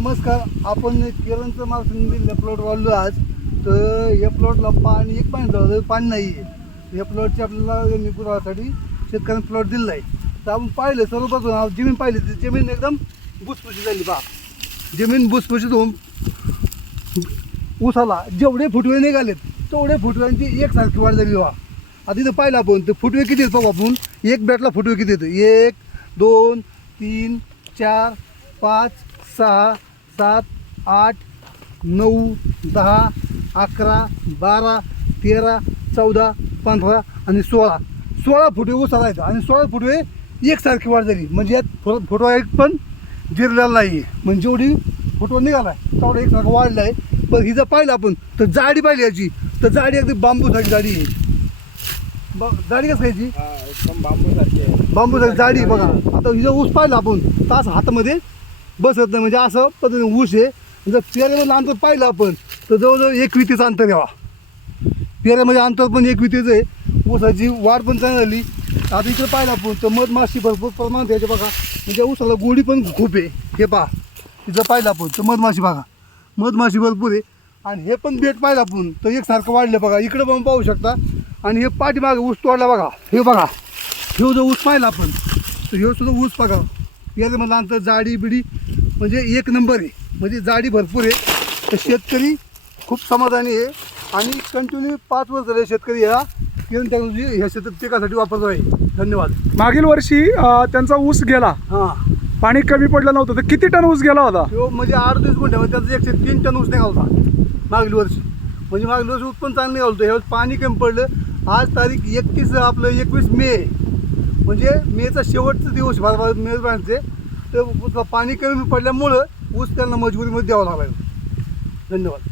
नमस्कार. आपण केरळचं market plot वाढलो आज. तर या प्लॉटला पाणी एक पाणी पाणी नाही आहे. या प्लॉटची आपल्याला निपुणासाठी शेतकऱ्यांनी प्लॉट दिलेला आहे. तर आपण पाहिलं सर्वप्रथम जमीन पाहिली तर जमीन एकदम भुसभुशीत झाली. पहा जमीन भुसभुशीत होऊन ऊसाला जेवढे फुटवे निघालेत तेवढे फुटव्यांची एकसारखी वाढ झाली. वा आता इथं पाहिलं आपण तर फुटवे किती आहेत बघू आपण. एक बॅटला फुटवे किती येतं. 1 2 3 4 5 6 7 8 9 10 11 12 13 14 15 आणि 16 फुटवे ऊसाला आहेत आणि 16 फुटवे एकसारखी वाढ झाली. म्हणजे यात फुटवा एक पण जिरलेला नाही. म्हणजे जेवढी फुटवा निघाला आहे तेवढा एकसारखा वाढला आहे. पण ही जर पाहिलं आपण तर जाडी पाहिली याची तर जाडी अगदी बांबूसारखी जाडी आहे. जाडी कसं याची एकदम बांबूसारखी जाडी बघा. आता हिचा ऊस पाहिला आपण तास हातामध्ये बसत नाही. म्हणजे असं पद्धतीने ऊस आहे. जर पेऱ्यामधलं अंतर पाहिलं आपण तर जवळजवळ 1 वितीचं अंतर यावा. पेऱ्यामध्ये अंतर पण 1 वितीचं आहे. ऊसाची वाढ पण चांगली झाली. आता इकडे पाहिलं आपण तर मधमाशी भरपूर प्रमाणात याचे बघा. म्हणजे ऊसाला गोडी पण खूप आहे. हे पहा तिथं पाहिलं आपण तर मधमाशी बघा मधमाशी भरपूर आहे. आणि हे पण बेट पाहिलं आपण तर एकसारखं वाढलं बघा. इकडं पण पाहू शकता. आणि हे पाठीमागे ऊस तोडला बघा. हे बघा हे जो ऊस पाहिला आपण तर हे सुद्धा ऊस बघा. याच्यामधलं अंतर जाडी बिडी म्हणजे 1 नंबर आहे. म्हणजे जाडी भरपूर आहे. तर शेतकरी खूप समाधानी आहे. आणि कंटिन्यू 5 वर्ष झाले शेतकरी ह्या किरण टेक्नॉलॉजी ह्या शेतात पिकासाठी वापरतो आहे. धन्यवाद. मागील वर्षी त्यांचा ऊस गेला, हां पाणी कमी पडलं नव्हतं तर किती टन ऊस गेला होता? तो म्हणजे 38 गुंठ्यामध्ये त्याचं 103 टन ऊस निघाला होता मागील वर्षी. म्हणजे मागील वर्षी उत्पन्न चांगलं निघालं होतं. ह्यावेळेस पाणी कमी पडलं. आज तारीख 21 मे म्हणजे मेचा शेवटचा दिवस मे महिन्याचे. तर पाणी कमी पडल्यामुळं ऊस त्यांना मजबुरीमध्ये द्यावं लागलं. धन्यवाद.